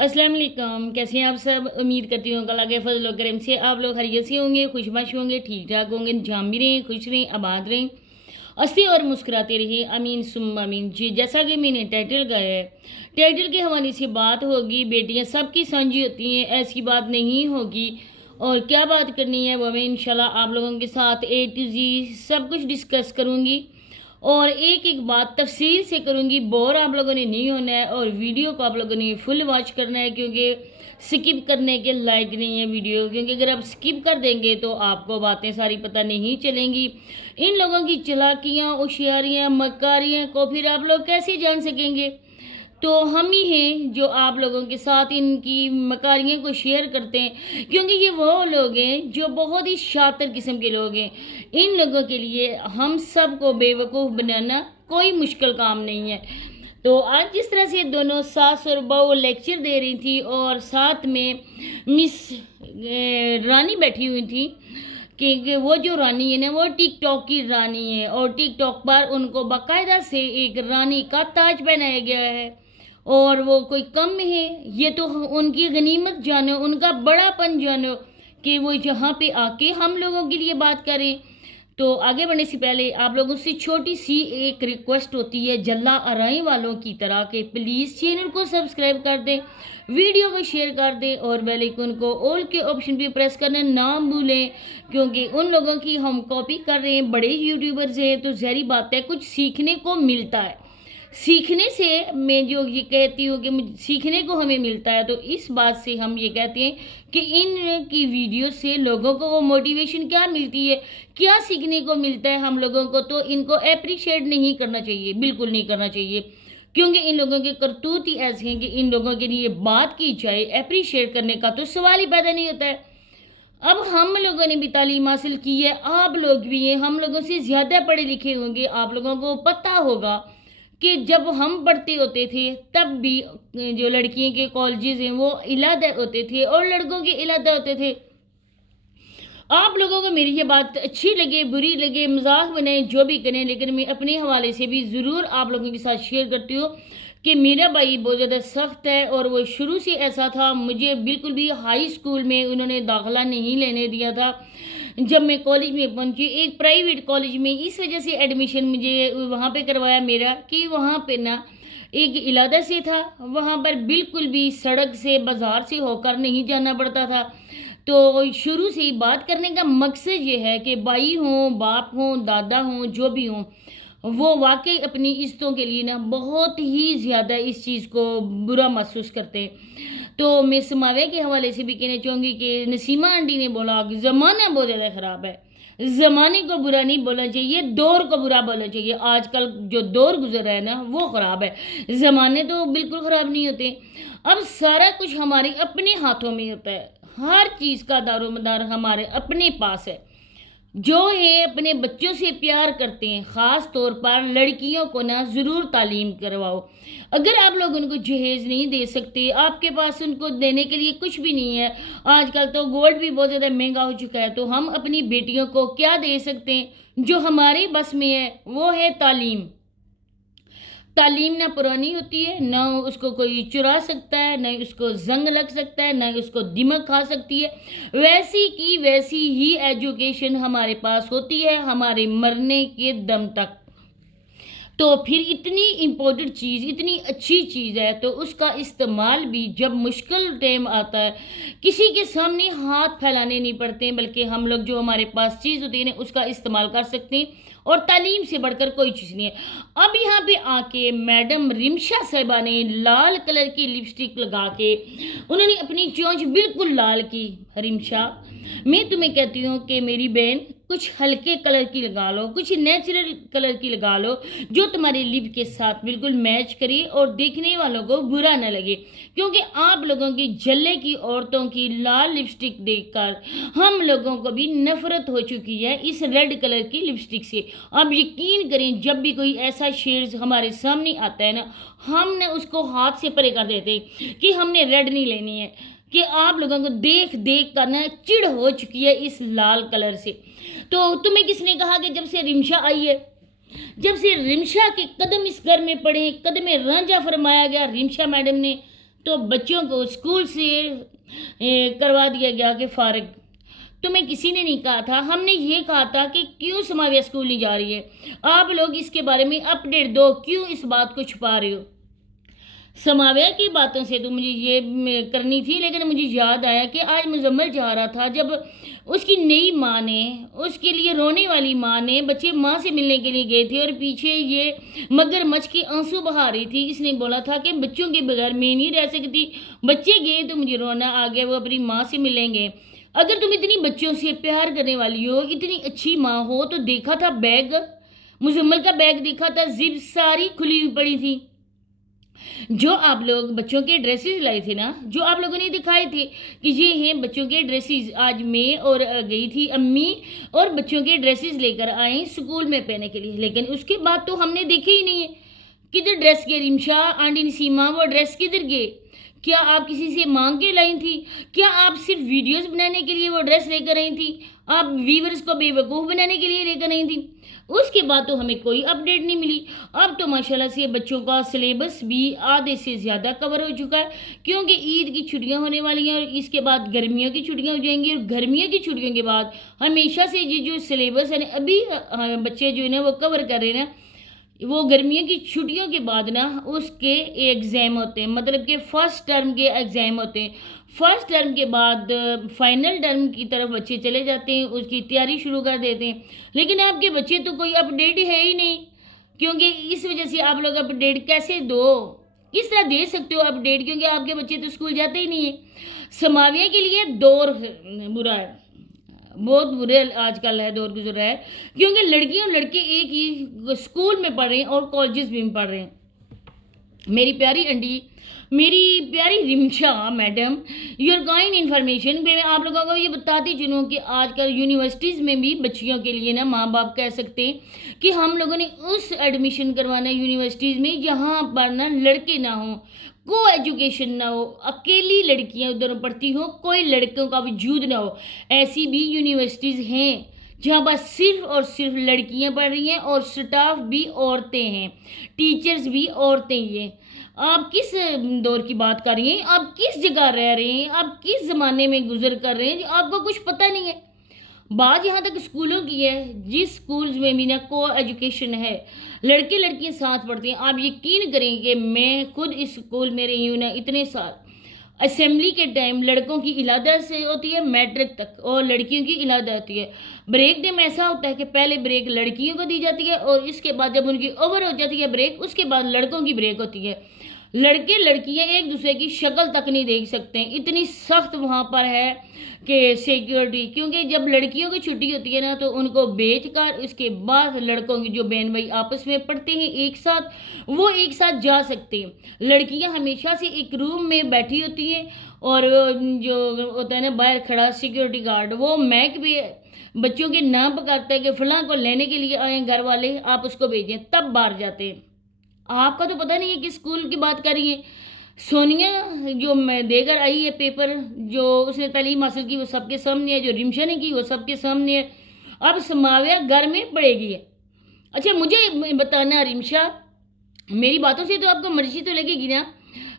अस्सलाम वालेकुम। कैसे हैं आप सब? उम्मीद करती हूँ अल्लाह के फजल और करम से आप लोग खैरियत से होंगे, खुशबाश होंगे, ठीक ठाक होंगे, जहाँ भी रहें, खुश रहें, आबाद रहें, हंसते और मुस्कुराते रहिए। आमीन सुम्मा आमीन। जी, जैसा कि मैंने टाइटल गाया है, टाइटल के हवाले से बात होगी बेटियाँ सबकी साझी होती हैं, ऐसी बात नहीं होगी। और क्या बात करनी है वो मैं इंशाल्लाह आप लोगों के साथ A to Z सब कुछ डिस्कस करूँगी और एक एक बात तफसील से करूँगी। बोर आप लोगों ने नहीं होना है और वीडियो को आप लोगों ने फुल वॉच करना है, क्योंकि स्किप करने के लायक नहीं है वीडियो, क्योंकि अगर आप स्किप कर देंगे तो आपको बातें सारी पता नहीं चलेंगी। इन लोगों की चालाकियाँ, होशियारियाँ, मकारियाँ को फिर आप लोग कैसे जान सकेंगे? तो हम ही हैं जो आप लोगों के साथ इनकी मकारियों को शेयर करते हैं, क्योंकि ये वो लोग हैं जो बहुत ही शातिर किस्म के लोग हैं। इन लोगों के लिए हम सब को बेवकूफ़ बनाना कोई मुश्किल काम नहीं है। तो आज जिस तरह से दोनों सास और बहू लेक्चर दे रही थी और साथ में मिस रानी बैठी हुई थी कि वो जो रानी है ना वो टिकटॉक की रानी है और टिकटॉक पर उनको बाकायदा से एक रानी का ताज पहनाया गया है और वो कोई कम है। ये तो उनकी गनीमत जानो, उनका बड़ापन जानो कि वो यहाँ पे आके हम लोगों के लिए बात करें। तो आगे बढ़ने से पहले आप लोगों से छोटी सी एक रिक्वेस्ट होती है जल्ला आराई वालों की तरह के प्लीज़ चैनल को सब्सक्राइब कर दें, वीडियो को शेयर कर दें और बेल आइकन को ऑल के ऑप्शन पे प्रेस करना ना भूलें, क्योंकि उन लोगों की हम कॉपी कर रहे हैं, बड़े यूट्यूबर्स हैं, तो ज़हरी बात है कुछ सीखने को मिलता है। सीखने से मैं जो ये कहती हूँ कि सीखने को हमें मिलता है, तो इस बात से हम ये कहते हैं कि इन की वीडियो से लोगों को वो मोटिवेशन क्या मिलती है, क्या सीखने को मिलता है हम लोगों को, तो इनको अप्रिशिएट नहीं करना चाहिए, बिल्कुल नहीं करना चाहिए, क्योंकि इन लोगों के करतूत ही ऐसे हैं कि इन लोगों के लिए बात की जाए अप्रिशिएट करने का तो सवाल ही पैदा नहीं होता है। अब हम लोगों ने भी तालीम हासिल की है, आप लोग भी हैं, हम लोगों से ज़्यादा पढ़े लिखे होंगे, आप लोगों को पता होगा कि जब हम पढ़ते होते थे तब भी जो लड़कियों के कॉलेजेस हैं वो अलग होते थे और लड़कों के अलग होते थे। आप लोगों को मेरी ये बात अच्छी लगे, बुरी लगे, मजाक बनाए, जो भी करें, लेकिन मैं अपने हवाले से भी ज़रूर आप लोगों के साथ शेयर करती हूँ कि मेरा भाई बहुत ज़्यादा सख्त है और वो शुरू से ऐसा था। मुझे बिल्कुल भी हाई स्कूल में उन्होंने दाखिला नहीं लेने दिया था। जब मैं कॉलेज में पहुंची, एक प्राइवेट कॉलेज में, इस वजह से एडमिशन मुझे वहाँ पे करवाया मेरा कि वहाँ पे ना एक इलादा से था, वहाँ पर बिल्कुल भी सड़क से बाज़ार से होकर नहीं जाना पड़ता था। तो शुरू से ही बात करने का मकसद ये है कि भाई हों, बाप हों, दादा हों, जो भी हों, वो वाकई अपनी इज़्ज़तों के लिए ना बहुत ही ज़्यादा इस चीज़ को बुरा महसूस करते हैं। तो मैं समावे के हवाले से भी कहना चाहूँगी कि नसीमा आंटी ने बोला कि ज़माना बहुत ज़्यादा ख़राब है, ज़माने को बुरा नहीं बोलना चाहिए, दौर को बुरा बोलना चाहिए। आजकल जो दौर गुजर रहा है ना वो ख़राब है, ज़माने तो बिल्कुल ख़राब नहीं होते। अब सारा कुछ हमारे अपने हाथों में होता है, हर चीज़ का दारोमदार हमारे अपने पास है। जो है अपने बच्चों से प्यार करते हैं, ख़ास तौर पर लड़कियों को ना ज़रूर तालीम करवाओ। अगर आप लोग उनको जहेज़ नहीं दे सकते, आपके पास उनको देने के लिए कुछ भी नहीं है, आजकल तो गोल्ड भी बहुत ज़्यादा महंगा हो चुका है, तो हम अपनी बेटियों को क्या दे सकते हैं? जो हमारे बस में है वो है तालीम। तालीम ना पुरानी होती है, ना उसको कोई चुरा सकता है, ना उसको जंग लग सकता है, ना उसको दिमक खा सकती है। वैसी की वैसी ही एजुकेशन हमारे पास होती है हमारे मरने के दम तक। तो फिर इतनी इम्पोर्टेंट चीज़, इतनी अच्छी चीज़ है, तो उसका इस्तेमाल भी जब मुश्किल टाइम आता है, किसी के सामने हाथ फैलाने नहीं पड़ते हैं, बल्कि हम लोग जो हमारे पास चीज़ होती है ना उसका इस्तेमाल कर सकते हैं, और तालीम से बढ़कर कोई चीज़ नहीं है। अब यहाँ पे आके मैडम रिमशा साहिबा ने लाल कलर की लिपस्टिक लगा के उन्होंने अपनी चोंच बिल्कुल लाल की। रिमशा, मैं तुम्हें कहती हूँ कि मेरी बहन कुछ हल्के कलर की लगा लो, कुछ नेचुरल कलर की लगा लो जो तुम्हारे लिप के साथ बिल्कुल मैच करे और देखने वालों को बुरा न लगे, क्योंकि आप लोगों की जल्ले की औरतों की लाल लिपस्टिक देखकर हम लोगों को भी नफरत हो चुकी है इस रेड कलर की लिपस्टिक से। आप यकीन करें, जब भी कोई ऐसा शेड हमारे सामने आता है ना, हमने उसको हाथ से परे कर देते कि हमने रेड नहीं लेनी है, कि आप लोगों को देख देख कर ना चिढ़ हो चुकी है इस लाल कलर से। तो तुम्हें किसने कहा कि जब से रिमशा आई है, जब से रिमशा के कदम इस घर में पड़े, कदम रांझा फरमाया गया रिमशा मैडम ने, تو بچوں کو اسکول سے کروا دیا گیا کہ فارغ. تمہیں کسی نے نہیں کہا تھا، ہم نے یہ کہا تھا کہ کیوں سماویہ اسکول نہیں جا رہی ہے، آپ لوگ اس کے بارے میں اپڈیٹ دو، کیوں اس بات کو چھپا رہے ہو. سماویہ کی باتوں سے تو مجھے یہ کرنی تھی، لیکن مجھے یاد آیا کہ آج مزمل جا رہا تھا جب اس کی نئی ماں نے، اس کے لیے رونے والی ماں نے، بچے ماں سے ملنے کے لیے گئے تھے اور پیچھے یہ مگر مچھ کے آنسو بہا رہی تھی. اس نے بولا تھا کہ بچوں کے بغیر میں نہیں رہ سکتی، بچے گئے تو مجھے رونا آ گیا، وہ اپنی ماں سے ملیں گے. اگر تم اتنی بچوں سے پیار کرنے والی ہو، اتنی اچھی ماں ہو، تو دیکھا تھا بیگ، مزمل کا بیگ دیکھا تھا، زب ساری کھلی ہوئی پڑی تھی. جو آپ لوگ بچوں کے ڈریسز لائے تھے نا، جو آپ لوگوں نے دکھائے تھے کہ یہ ہیں بچوں کے ڈریسز، آج میں اور گئی تھی امی اور بچوں کے ڈریسز لے کر آئیں اسکول میں پہننے کے لیے، لیکن اس کے بعد تو ہم نے دیکھے ہی نہیں ہے. کدھر ڈریس گئے رمشا، آنٹی نسیمہ، وہ ڈریس کدھر گئے؟ کیا آپ کسی سے مانگ کے لائی تھی؟ کیا آپ صرف ویڈیوز بنانے کے لیے وہ ڈریس لے کر آئی تھی؟ آپ ویورز کو بے وقوف بنانے کے لیے لے کر آئی تھی؟ اس کے بعد تو ہمیں کوئی اپڈیٹ نہیں ملی. اب تو ماشاءاللہ سے بچوں کا سلیبس بھی آدھے سے زیادہ کور ہو چکا ہے، کیونکہ عید کی چھٹیاں ہونے والی ہیں اور اس کے بعد گرمیوں کی چھٹیاں ہو جائیں گی، اور گرمیوں کی چھٹیوں کے بعد ہمیشہ سے یہ جو سلیبس ہے ابھی بچے جو ہے نا وہ کور کر رہے ہیں نا، وہ گرمیوں کی چھٹیوں کے بعد نا اس کے ایگزام ہوتے ہیں، مطلب کہ فرسٹ ٹرم کے ایگزام ہوتے ہیں. فرسٹ ٹرم کے بعد فائنل ٹرم کی طرف بچے چلے جاتے ہیں، اس کی تیاری شروع کر دیتے ہیں. لیکن آپ کے بچے تو کوئی اپڈیٹ ہی ہے ہی نہیں، کیونکہ اس وجہ سے آپ لوگ اپڈیٹ کیسے دو، کس طرح دے سکتے ہو اپڈیٹ، کیونکہ آپ کے بچے تو اسکول جاتے ہی نہیں ہیں. سماویہ کے لیے دور برا ہے، بہت برے آج کل ہے دور گزر رہا ہے، کیونکہ لڑکیاں اور لڑکے ایک ہی اسکول میں پڑھ رہے ہیں اور کالجز میں پڑھ رہے ہیں. میری پیاری انڈی، میری پیاری Rimsha madam, your kind information میں آپ لوگوں کو یہ بتاتی چلوں کہ آج کل یونیورسٹیز میں بھی بچیوں کے لیے نا ماں باپ کہہ سکتے ہیں کہ ہم لوگوں نے اس ایڈمیشن کروانا ہے یونیورسٹیز میں جہاں پر نا لڑکے نہ ہوں، کو ایجوکیشن نہ ہو، اکیلی لڑکیاں ادھر پڑھتی ہوں، کوئی لڑکوں کا وجود نہ ہو. ایسی بھی یونیورسٹیز ہیں جہاں پر صرف اور صرف لڑکیاں پڑھ رہی ہیں اور سٹاف بھی عورتیں ہیں، ٹیچرز بھی عورتیں ہی ہیں. آپ کس دور کی بات کر رہی ہیں؟ آپ کس جگہ رہ رہے ہیں؟ آپ کس زمانے میں گزر کر رہے ہیں؟ آپ کو کچھ پتہ نہیں ہے. بات یہاں تک اسکولوں کی ہے، جس اسکولز میں بھی نا کو ایجوکیشن ہے، لڑکے لڑکیاں ساتھ پڑھتے ہیں. آپ یقین کریں کہ میں خود اس اسکول میں رہی ہوں نا اتنے سال. اسمبلی کے ٹائم لڑکوں کی علادہ سے ہوتی ہے میٹرک تک، اور لڑکیوں کی علادہ ہوتی ہے. بریک ٹائم ایسا ہوتا ہے کہ پہلے بریک لڑکیوں کو دی جاتی ہے اور اس کے بعد جب ان کی اوور ہو جاتی ہے بریک، اس کے بعد لڑکوں کی بریک ہوتی ہے. لڑکے لڑکیاں ایک دوسرے کی شکل تک نہیں دیکھ سکتے ہیں، اتنی سخت وہاں پر ہے کہ سیکیورٹی. کیونکہ جب لڑکیوں کی چھٹی ہوتی ہے نا تو ان کو بیچ کر اس کے بعد لڑکوں کی جو بہن بھائی آپس میں پڑھتے ہیں ایک ساتھ، وہ ایک ساتھ جا سکتے ہیں. لڑکیاں ہمیشہ سے ایک روم میں بیٹھی ہوتی ہیں اور جو ہوتا ہے نا باہر کھڑا سیکیورٹی گارڈ، وہ میک بھی بچوں کے نام پکارتا ہے کہ فلاں کو لینے کے لیے آئیں گھر والے، آپ اس کو بھیجیں، تب باہر جاتے ہیں. آپ کا تو پتہ نہیں ہے کس اسکول کی بات کر رہی ہیں. سونیا جو میں دے کر آئی ہے پیپر، جو اس نے تعلیم حاصل کی وہ سب کے سامنے ہے، جو رمشا نے کی وہ سب کے سامنے ہے. اب سماویہ گھر میں پڑے گی ہے. اچھا مجھے بتانا رمشا، میری باتوں سے تو آپ کو مرچی تو لگے گی نا،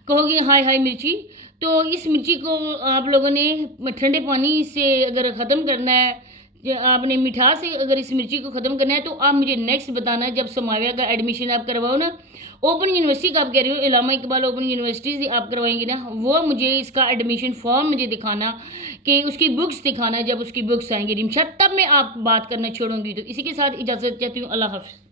کہو گی ہائے ہائے مرچی، تو اس مرچی کو آپ لوگوں نے ٹھنڈے پانی سے اگر ختم کرنا ہے، آپ نے مٹھاس سے اگر اس مرچی کو ختم کرنا ہے، تو آپ مجھے نیکسٹ بتانا ہے جب سماویہ کا ایڈمیشن آپ کرواؤ نا، اوپن یونیورسٹی کا آپ کہہ رہے ہو، علامہ اقبال اوپن یونیورسٹی سے آپ کروائیں گے نا، وہ مجھے اس کا ایڈمیشن فارم مجھے دکھانا، کہ اس کی بکس دکھانا. جب اس کی بکس آئیں گی رمشا تب میں آپ بات کرنا چھوڑوں گی. تو اسی کے ساتھ اجازت چاہتی ہوں، اللہ حافظ.